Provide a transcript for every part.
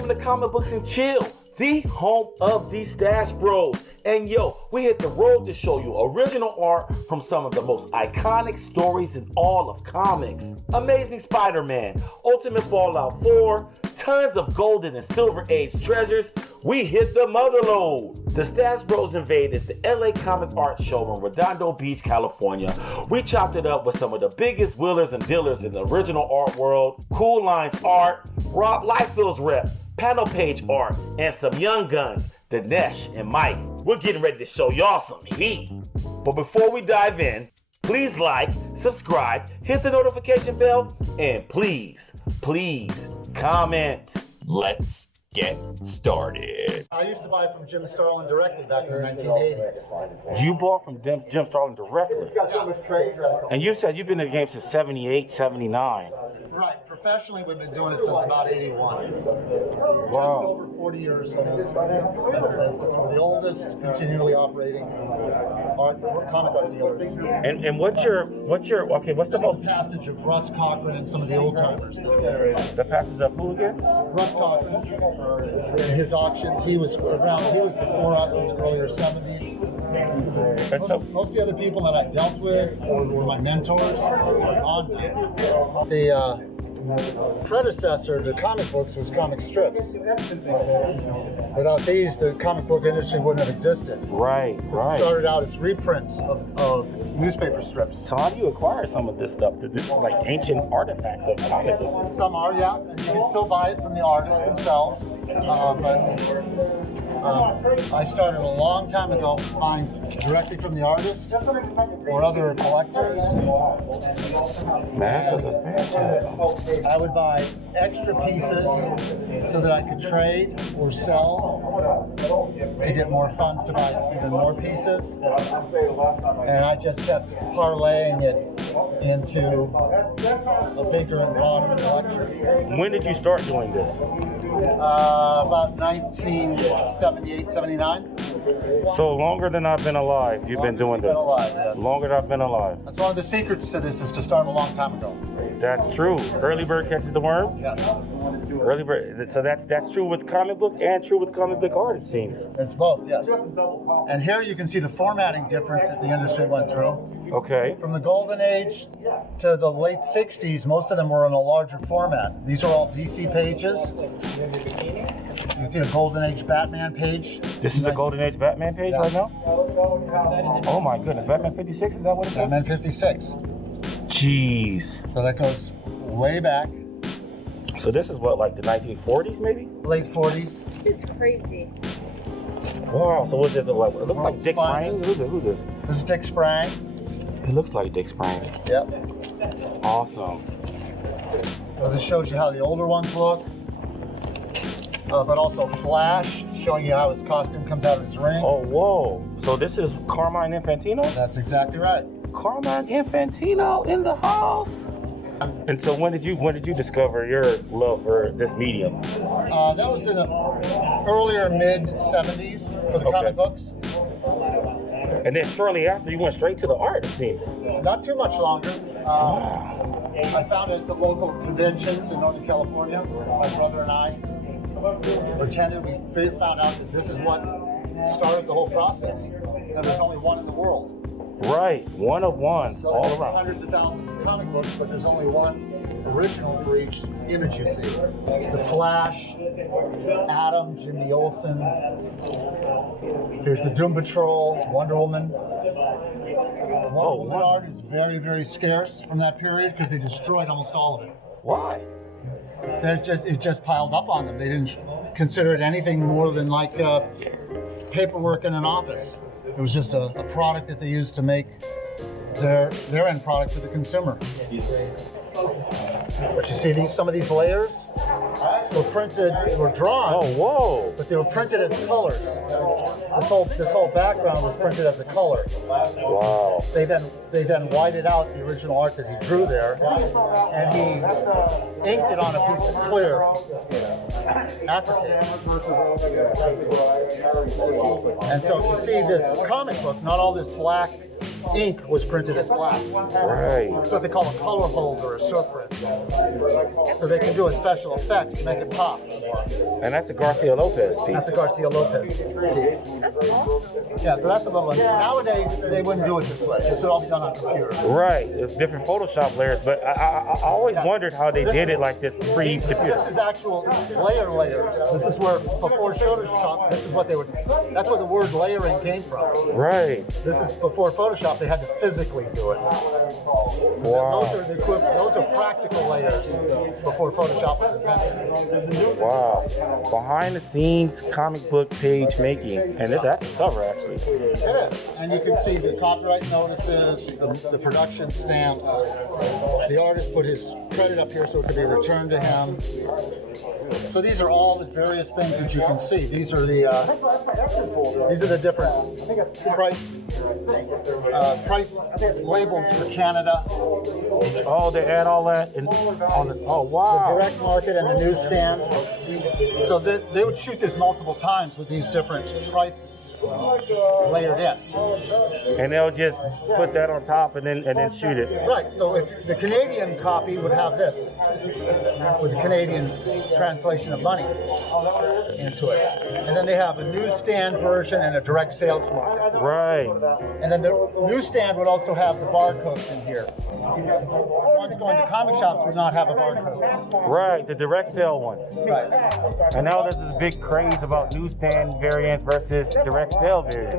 welcome to Comic Books and Chill, the home of the Stash Bros. And yo, we hit the road to show you original art from some of the most iconic stories in all of comics. Amazing Spider-Man, Ultimate Fallout 4, tons of golden and silver age treasures. We hit the motherlode. The Stash Bros invaded the LA Comic Art Show in Redondo Beach, California. We chopped it up with some of the biggest wheelers and dealers in the original art world. Cool Lines art, Rob Liefeld's rep, panel page art, and some young guns, Dinesh and Mike. We're getting ready to show y'all some heat. But before we dive in, please like, subscribe, hit the notification bell, and please comment. Let's get started. I used to buy from Jim Starlin directly back in the 1980s. You bought from Jim Starlin directly. And you said you've been in the game since 78, 79. Right. Professionally, we've been doing it since about 81. So Wow. just over 40 years in the business. We're the oldest continually operating comic art dealers. And what's the That's the most passage of Russ Cochran and some of the old timers. the passage of who again? Russ Cochran and his auctions. He was before us in the earlier 70s. And so, Most of the other people that I dealt with or were my mentors are on now. The predecessor to comic books was comic strips. Without these, the comic book industry wouldn't have existed. right. It started out as reprints of newspaper strips. So how do you acquire some of this stuff? This is like ancient artifacts of comic books. Some are, yeah, and you can still buy it from the artists themselves. I started a long time ago buying directly from the artists or other collectors. Master the Phantasm. I would buy extra pieces so that I could trade or sell to get more funds to buy even more pieces. And I just kept parlaying it into a bigger and broader collection. When did you start doing this? About 1978, 79. So longer than I've been alive, you've been doing this. Been alive, yes. Longer than I've been alive. That's one of the secrets to this, is to start a long time ago. That's true. Early bird catches the worm. Yes. Early bird. So that's true with comic books and true with comic book art, it seems. It's both, yes. And here you can see the formatting difference that the industry went through. Okay. From the golden age to the late 60s, most of them were in a larger format. These are all DC pages. You can see a golden age Batman page. This is the Golden Age Batman page right now? Oh my goodness. Batman 56, is that what it is? Batman 56. Jeez. So that goes way back. So this is what, like the 1940s maybe? Late 40s. It's crazy. Wow. So what does it look like? It looks like Dick Fine. Sprang. Who's this? This is Dick Sprang. It looks like Dick Sprang. Yep. Awesome. So this shows you how the older ones look. But also Flash, showing you how his costume comes out of his ring. Oh, whoa. So this is Carmine Infantino? That's exactly right. Carmine Infantino in the house. And so when did you discover your love for this medium? That was in the earlier mid 70s for the comic books. And then shortly after, you went straight to the art, it seems. Not too much longer. I found it at the local conventions in Northern California. My brother and I pretended we found out that this is what started the whole process. And there's only one in the world. Right, one of ones, So all there's around. hundreds of thousands of comic books, but there's only one original for each image you see. The Flash, Atom, Jimmy Olsen. Here's the Doom Patrol, Wonder Woman. Wonder Woman art is very, very scarce from that period because they destroyed almost all of it. Why? It just piled up on them. They didn't consider it anything more than like paperwork in an office. It was just a product that they used to make their end product to the consumer. But you see some of these layers were drawn. Oh, whoa. But they were printed as colors. This whole background was printed as a color. Wow. They then whited out the original art that he drew there, and he inked it on a piece of clear acetate. And so if you see this comic book, not all this black ink was printed as black. Right. It's what they call a color hold or a silk print. So they can do a special effect to make it pop more. And that's a Garcia Lopez piece. That's a Garcia Lopez piece. Yeah, so that's a little one. Nowadays, they wouldn't do it this way. This would all be done on computer. Right. It's different Photoshop layers, but I always wondered how they did it like this pre-computer. This is actual layers. This is where before Photoshop, this is what they would. That's where the word layering came from. Right. This is before Photoshop. They had to physically do it. Wow. Those are the equivalent. Those are practical layers before Photoshop was invented. Wow. Behind the scenes comic book page making. And that's a cover actually. Yeah, and you can see the copyright notices, the production stamps. The artist put his credit up here so it could be returned to him. So these are all the various things that you can see. These are the different price labels for Canada. Oh, they add all that on the, oh wow. The direct market and the newsstand. So they would shoot this multiple times with these different prices layered in. And they'll just put that on top and then shoot it. Right, so if the Canadian copy would have this, with the Canadian translation of money into it. And then they have a newsstand version and a direct sales market. Right. And then the newsstand would also have the barcodes in here. Ones going to comic shops would not have a barcode. Right, the direct sale ones. Right. And now there's this big craze about newsstand variants versus direct sale variants.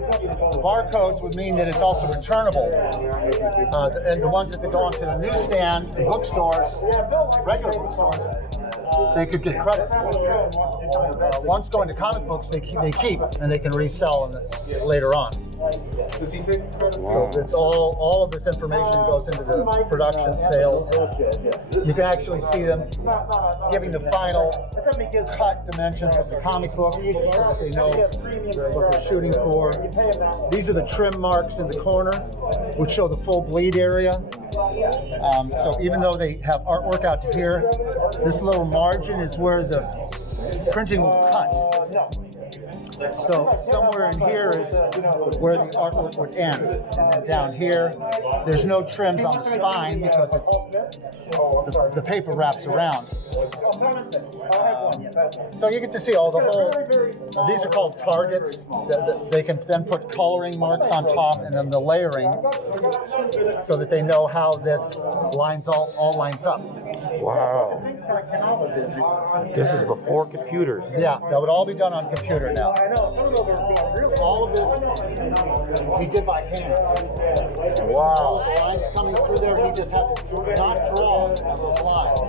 Barcodes would mean that it's also returnable. And the ones that go onto the newsstand, bookstores, regular bookstores, they could get credit. Once going to comic books, they keep and they can resell later on. So it's all of this information goes into the production sales. You can actually see them giving the final cut dimensions of the comic book so that they know what they're shooting for. These are the trim marks in the corner, which show the full bleed area. So even though they have artwork out to here, this little margin is where the printing will cut. So somewhere in here is where the artwork would end. And then down here, there's no trims on the spine because the paper wraps around. So you get to see all the whole, these are called targets. They can then put coloring marks on top and then the layering so that they know how this lines all lines up. Wow. This is before computers. Yeah, that would all be done on computer now. All of this he did by hand. All the lines coming through there, he just had to not draw on those lines.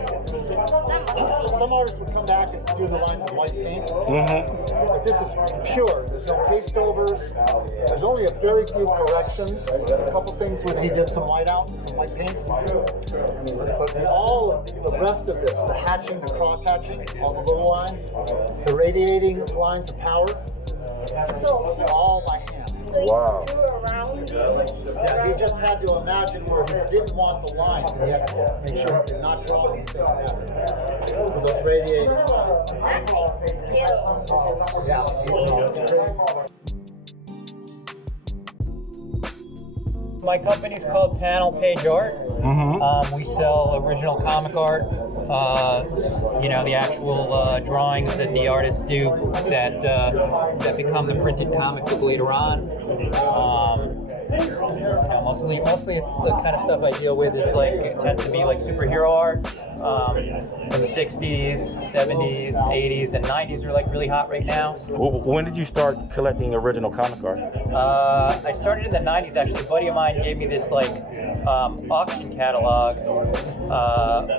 Some artists would come back and do the lines with white paint. But this is pure. There's no paste overs. There's only a very few corrections. A couple things where he did some white out, some white paint. But all of the rest of this, the hatching, the cross hatching, all the little lines, the radiating lines of power, all by hand. Wow. Yeah, he just had to imagine where he didn't want the lines. He had to make sure he did not draw anything for those radiating lines. Yeah, My company's called Panel Page Art. We sell original comic art. The actual drawings that the artists do that become the printed comic book later on. Mostly it's the kind of stuff I deal with. It tends to be like superhero art from the 60s, 70s, 80s, and 90s are like really hot right now. When did you start collecting original comic art? I started in the 90s actually. A buddy of mine gave me this auction catalog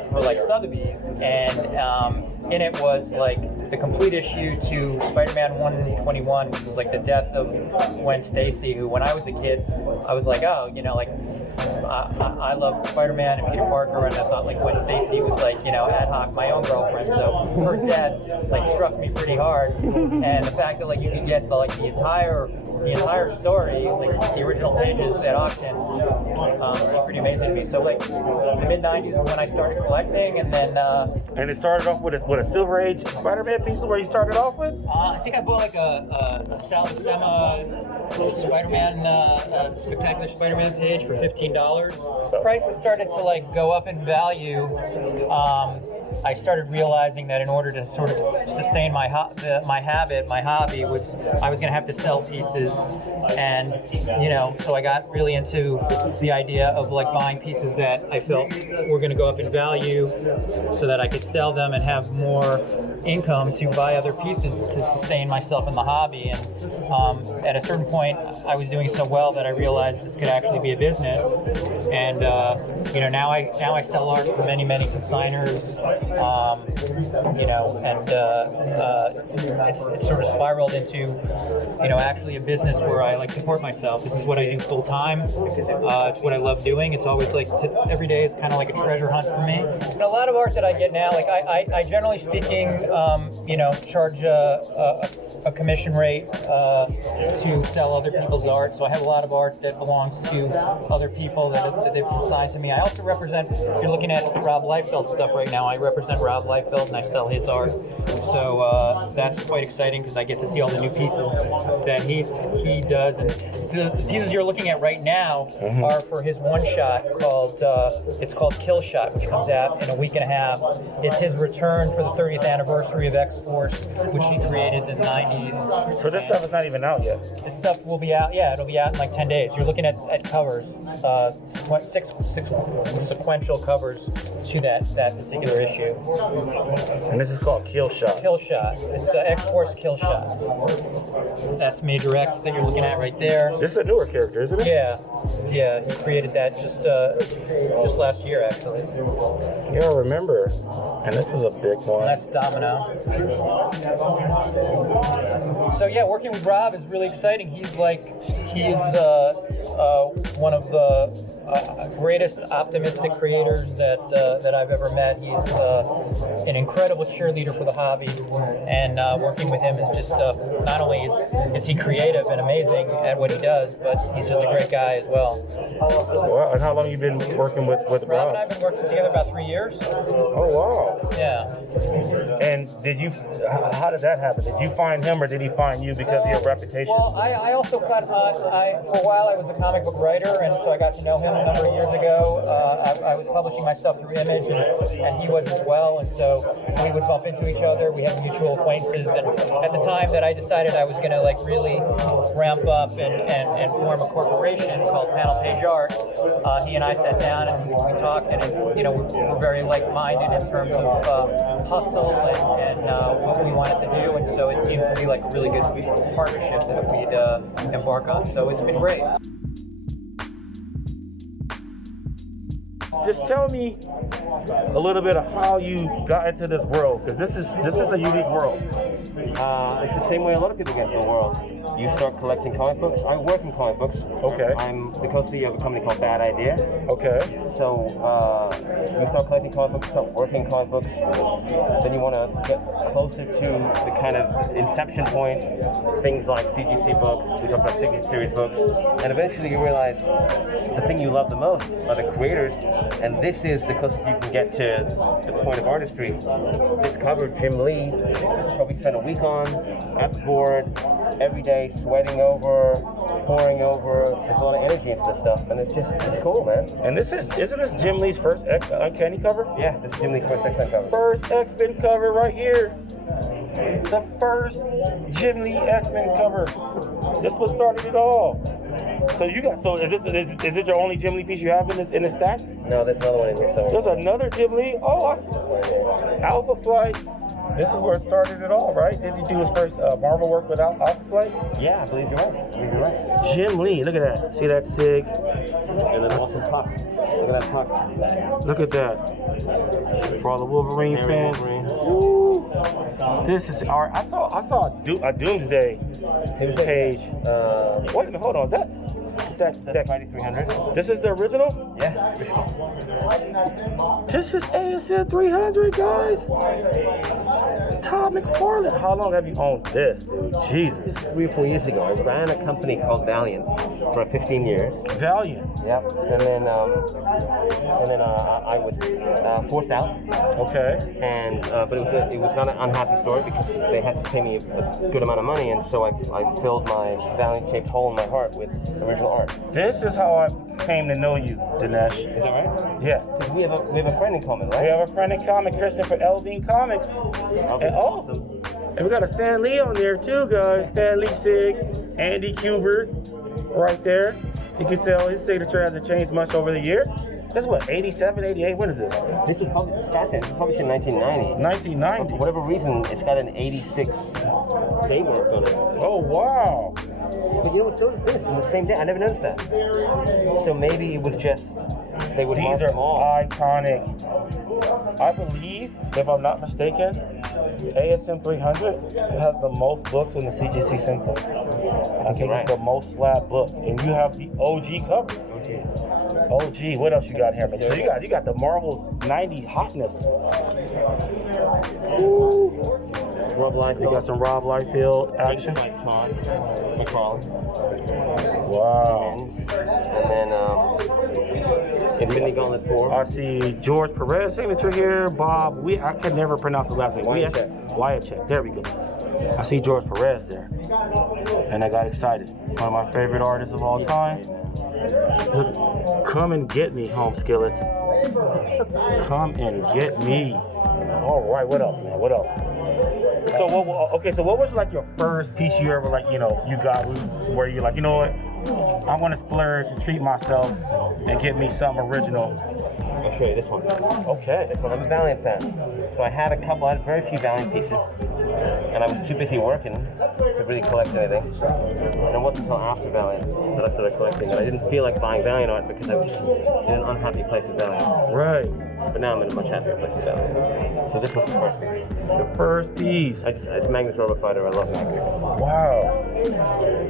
for like Sotheby's, and in it was like the complete issue to Spider-Man 121, which was like the death of Gwen Stacy, who when I was a kid, I was like, oh, I love Spider-Man and Peter Parker, and I thought like Gwen Stacy was like, you know, ad hoc my own girlfriend. So her death like struck me pretty hard, and the fact that like you could get like the entire story, like the original pages at auction, seemed pretty amazing to me. So like the mid '90s is when I started collecting, and then And it started off with a Silver Age Spider-Man piece where you started off with? I think I bought like a Sal Buscema Spider-Man, Spectacular Spider-Man page for $15. Prices started to like go up in value. I started realizing that in order to sort of sustain my hobby was I was going to have to sell pieces, and you know, so I got really into the idea of like buying pieces that I felt were going to go up in value, so that I could sell them and have more income to buy other pieces to sustain myself in the hobby. And at a certain point, I was doing so well that I realized this could actually be a business. And you know, now I sell art for many consigners. You know, and it's sort of spiraled into, you know, actually a business where I like support myself. This is what I do full time. It's what I love doing. It's always like every day is kind of like a treasure hunt for me. And a lot of art that I get now, like I generally speaking, you know, charge a commission rate to sell other people's art. So I have a lot of art that belongs to other people that they've consigned to me. I also represent, if you're looking at Rob Liefeld stuff right now, I represent Rob Liefeld and I sell his art. So that's quite exciting because I get to see all the new pieces that he does. And the pieces you're looking at right now are for his one shot called it's called Kill Shot, which comes out in a week and a half. It's his return for the 30th anniversary of X-Force, which he created in the 90s. So this stuff is not even out yet. This stuff will be out, yeah, it'll be out in like 10 days. You're looking at covers, six sequential covers to that particular issue. And this is called Kill Shot. Kill Shot. It's X-Force Kill Shot. That's Major X that you're looking at right there. This is a newer character, isn't it? Yeah, he created that just last year actually. Yeah, I remember. And this is a big one. And that's Domino. So yeah, working with Rob is really exciting. He's one of the greatest optimistic creators that I've ever met. He's an incredible cheerleader for the hobby, and working with him is just not only is he creative and amazing at what he does, but he's just a great guy as well. Wow. And how long have you been working with Rob? Rob and I have been working together about 3 years. Oh wow. Yeah. And how did that happen? Did you find him or did he find you because of your reputation? Well, I also for a while I was a comic book writer, and so I got to know him a number of years ago. I was publishing my stuff through Image, and he was as well, and so we would bump into each other. We had mutual acquaintances, and at the time that I decided I was going to like really ramp up and form a corporation called Panel Page Art, he and I sat down and we talked, and you know, we're very like-minded in terms of hustle and what we wanted to do, and so it seemed to be like a really good partnership that we'd embark on. So it's been great. Just tell me a little bit of how you got into this world, because this is a unique world. It's the same way a lot of people get into the world. You start collecting comic books. I work in comic books. Okay. I'm the co-CEO of a company called Bad Idea. Okay. So you start collecting comic books, start working comic books. Then you want to get closer to the kind of inception point, things like CGC books. We talk about CGC series books, and eventually you realize the thing you love the most are the creators, and this is the closest you can get to the point of artistry. This cover, Jim Lee, probably spent a week on at the board every day, sweating over, pouring over. There's a lot of energy into this stuff, and it's cool, man. And isn't this Jim Lee's first Uncanny cover? Yeah, this is Jim Lee's first X-Men cover. First X-Men cover right here. The first Jim Lee X-Men cover. This what started it all. So is this your only Jim Lee piece you have in this stack? No, there's another one in here somewhere. There's another Jim Lee. Alpha Flight. This is where it started it all, right? Did he do his first Marvel work with Alpha Flight? Yeah, I believe you're right. Jim Lee, look at that. See that Sig? And then also Puck. Look at that Puck. Look at that. For all the Wolverine fans. Woo. This is art. I saw a Doomsday page. Wait a minute, hold on. Is that? That's Friday 300. This is the original? Yeah. This is ASM 300, guys. Todd McFarlane. How long have you owned this, dude? Jesus. 3 or 4 years ago, I ran a company called Valiant for 15 years. Valiant. Yep. And then I was forced out. Okay. And but it was not an unhappy story because they had to pay me a good amount of money, and so I filled my Valiant-shaped hole in my heart with original art. This is how I came to know you, Dinesh. Is that right? Yes. Because we have a friend in common, We right? have a friend in common, Christian for Eldine Comics. Okay. And and we got a Stan Lee on there too, guys. Stan Lee Sig, Andy Kubert, right there. You can tell his signature hasn't changed much over the years. That's what, 87, 88? When is this? This is published in 1990. 1990. For whatever reason, it's got an 86 day work on it. Oh, wow. But you know what? So is this on the same day. I never noticed that. So maybe it was just they would mark These are them all. iconic. I believe, if I'm not mistaken, ASM 300 has the most books in the CGC Census. I think Right. it's the most slab book. And you have the OG cover. OG, what else you got here? So you got the Marvel's 90 hotness. Ooh. Rob Liefeld. You got some Rob Liefeld action. By Todd McFarlane. Wow. And then Infinity Gauntlet 4. I see George Perez signature here. Bob, I can never pronounce his last name. Wyachek. There we go. I see George Perez there. And I got excited. One of my favorite artists of all time. Look, come and get me, Home Skillets. Come and get me. All right, what else, man? What else? So what was like your first piece you ever you got where you're like, you know what? I'm gonna splurge and treat myself and get me something original. I'll show you this one. Okay. This one, I'm a Valiant fan. So I had very few Valiant pieces. And I was too busy working to really collect anything. And it wasn't until after Valiant that I started collecting. And I didn't feel like buying Valiant art because I was in an unhappy place with Valiant. Right. But now I'm in a much happier place with Valiant. So this was the first piece. The first piece. It's Magnus Robofighter. I love Magnus. Wow.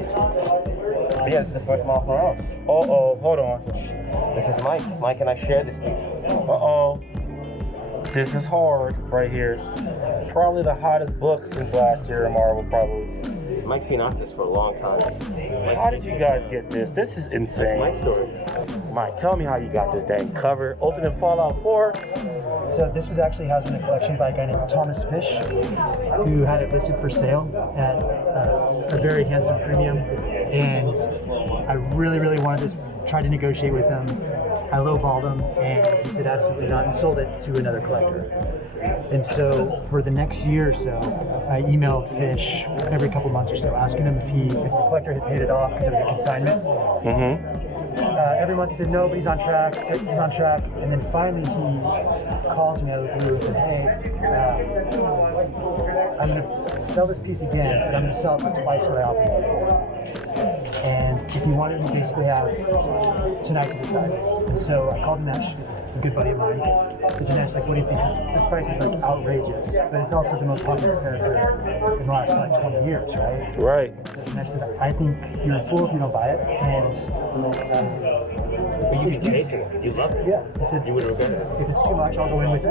But yeah, this is the first Miles Morales. Uh-oh, hold on. This is Mike. Mike and I share this piece. Uh-oh. This is hard right here. Probably the hottest book since last year in Marvel, probably. Mike's been at this for a long time. How did you guys get this? This is insane. Mike's story. Mike, tell me how you got this dang cover. Ultimate Fallout 4. So this was actually housed in a collection by a guy named Thomas Fish, who had it listed for sale at a very handsome premium, and I really, really wanted to try to negotiate with him. I lowballed him, and he said absolutely not, and sold it to another collector. And so for the next year or so, I emailed Fish every couple months or so, asking him if the collector had paid it off because it was a consignment. Every month he said no, but he's on track. And then finally he calls me out of the blue and said, hey, I'm going to sell this piece again, but I'm going to sell it for twice what I offered you before. And if you want it, you basically have tonight to decide. And so I called Dinesh, who's a good buddy of mine. I said, Dinesh, what do you think? This price is outrageous, but it's also the most popular character in the last 20 years, right? Right. So Dinesh said, I think you're a fool if you don't buy it. And But you've been chasing it. You love it. yeah, he said, You would regret it. if it's too much, I'll go in with you.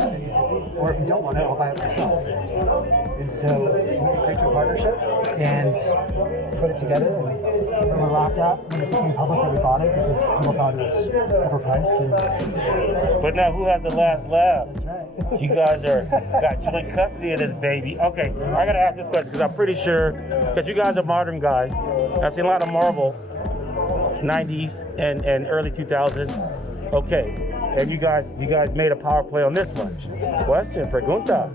Or if you don't want it, I'll buy it myself. And so we created a partnership and put it together. And we were laughed at when it became public that we bought it because people thought it was overpriced. And But now who has the last laugh? that's right. You guys got joint custody of this baby. Okay, I gotta ask this question because I'm pretty sure, because you guys are modern guys. I've seen a lot of Marvel, 90s and early 2000s. Okay, and you guys made a power play on this one. Question, pregunta.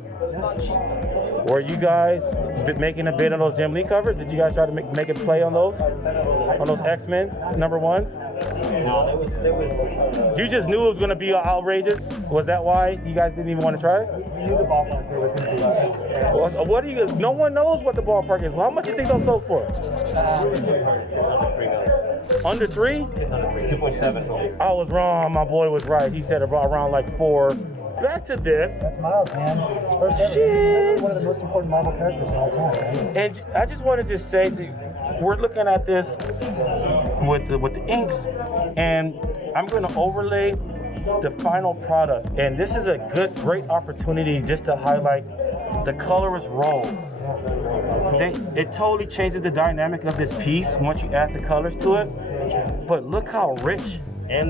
Were you guys making a bid on those Jim Lee covers? Did you guys try to make a play on those X-Men number ones? No, there was. You just knew it was gonna be outrageous. Was that why you guys didn't even want to try it? We knew the ballpark was going to be. What do you? No one knows what the ballpark is. Well, how much do you think they'll sell for? Just under $3 million. Under 3? Just under 3. 2.7. I was wrong. My boy was right. He said around 4. Back to this. That's Miles, man. It's first ever. Jeez. One of the most important Marvel characters of all time, right? And I just wanted to say that we're looking at this with the inks, and I'm gonna overlay the final product. And this is a great opportunity just to highlight the colorist role. It totally changes the dynamic of this piece once you add the colors to it. But look how rich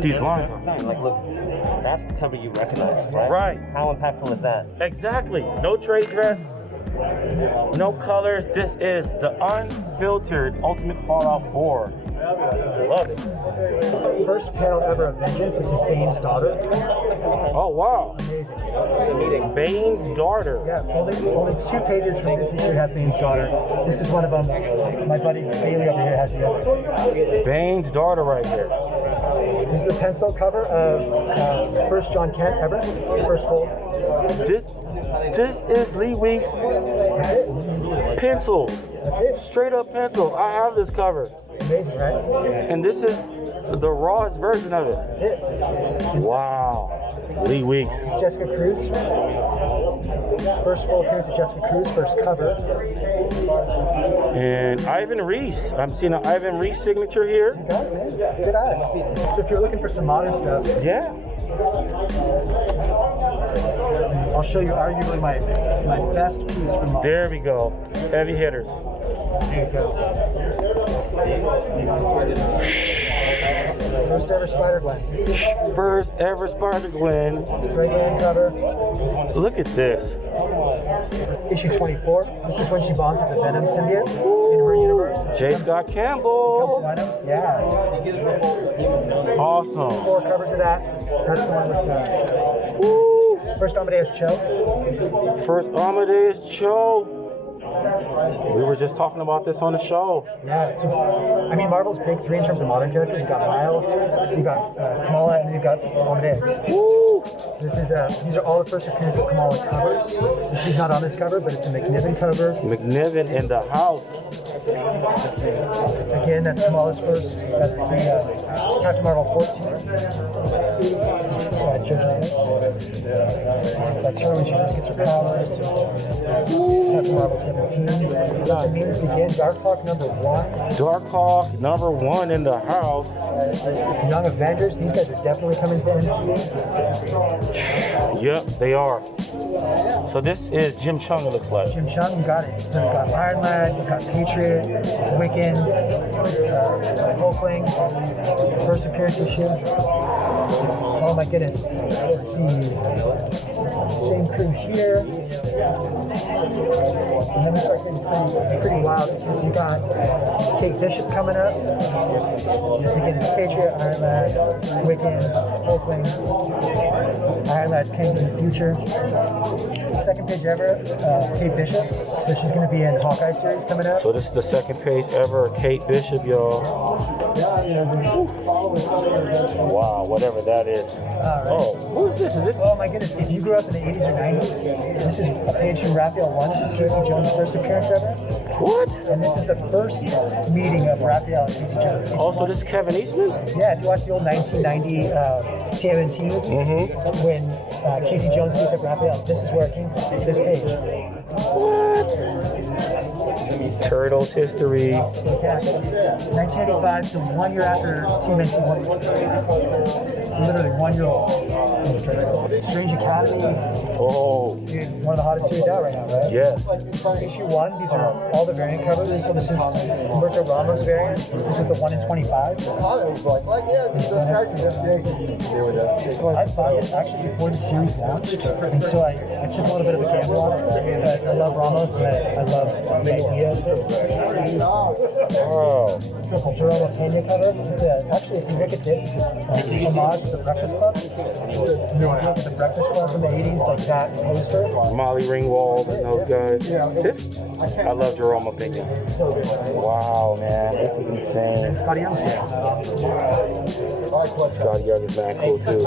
these lines are. Like, look, that's the cover you recognize, right? Right. How impactful is that? Exactly. No trade dress, no colors. This is the unfiltered Ultimate Fallout 4. Love it. First panel ever of Vengeance. This is Bane's daughter. Oh, wow. Amazing. Bane's daughter. Yeah, only 2 pages from this issue have Bane's daughter. This is one of them. My buddy Bailey over here has the other. Bane's daughter right here. This is the pencil cover of first John Kent ever. First full. This is Lee Weeks That's it. pencils. That's it. Straight up pencils. I have this cover. Amazing, right? And this is the rawest version of it. That's it. Wow. Lee Weeks. Jessica Cruz. First full appearance of Jessica Cruz, first cover. And Ivan Reis. I'm seeing an Ivan Reis signature here. Got it, man. Good eye. So if you're looking for some modern stuff, Yeah. I'll show you arguably my best piece from modern. There we go. Heavy hitters. There you go. First ever Spider-Gwen. First ever Spider-Gwen. Spider-Gwen cover. Look at this. Issue 24. This is when she bonds with the Venom symbiote in her universe. J. Scott Campbell. Venom. Yeah. Awesome. 4 covers of that. That's the one with first Amadeus Cho. First Amadeus Cho. We were just talking about this on the show. Yeah, so I mean Marvel's big 3 in terms of modern characters. You got Miles, you got Kamala, and then you got Amadeus. Woo! So this is these are all the first appearances of Kamala covers. So she's not on this cover, but it's a McNiven cover. McNiven in the house. Again, that's Kamala's first. That's the Captain Marvel 14. That's her when she first gets her powers. Captain Marvel 17. The memes begin. Dark Hawk #1. Dark Hawk #1 in the house. Young Avengers. These guys are definitely coming to the MCU. Yep, they are. So this is Jim Chung, it looks like. Jim Chung, you got it. So you got Iron Lad, you got Patriot, Wiccan, Hulkling, first appearance issue. Oh my goodness. Let's see. Same crew here. And then we start getting pretty wild because you got Kate Bishop coming up. This again is Patriot, Iron Lad, Wiccan, Hulkling. Iron Lad's came in the future. Second page ever, Kate Bishop. So she's going to be in Hawkeye series coming up. So this is the second page ever, Kate Bishop, y'all. Wow, whatever that is. Oh, who is this? Is this? Oh my goodness, if you grew up in the 80s or 90s, this is a page from Raphael 1. This is Casey Jones' first appearance ever. What? And this is the first meeting of Raphael and Casey Jones. Also, this is Kevin Eastman? Yeah, if you watch the old 1990 TMNT movie, when Casey Jones meets up Raphael, this is where it came from, this page. What? Turtles history. Yeah. 1985, so 1 year after TMNT 1 was literally 1 year old. Strange Academy. Oh, Dude, one of the hottest series out right now, right? yes. Issue 1, these are all the variant covers. So this is Humberto Ramos variant. This is the 1 in 25. I bought this actually before the series launched, and so I took a little bit of a gamble on it. But I love Ramos, and I love the idea. Oh, Jerome Pena cover. It's actually, if you look at this, it's a homage to the Breakfast Club. If you look at the Breakfast Club from the 80s, like that poster. Molly Ringwald and those guys. This, I love Jerome Pena. So good. Wow, man, this is insane. And Scotty Young's there. Scotty Young is man cool too.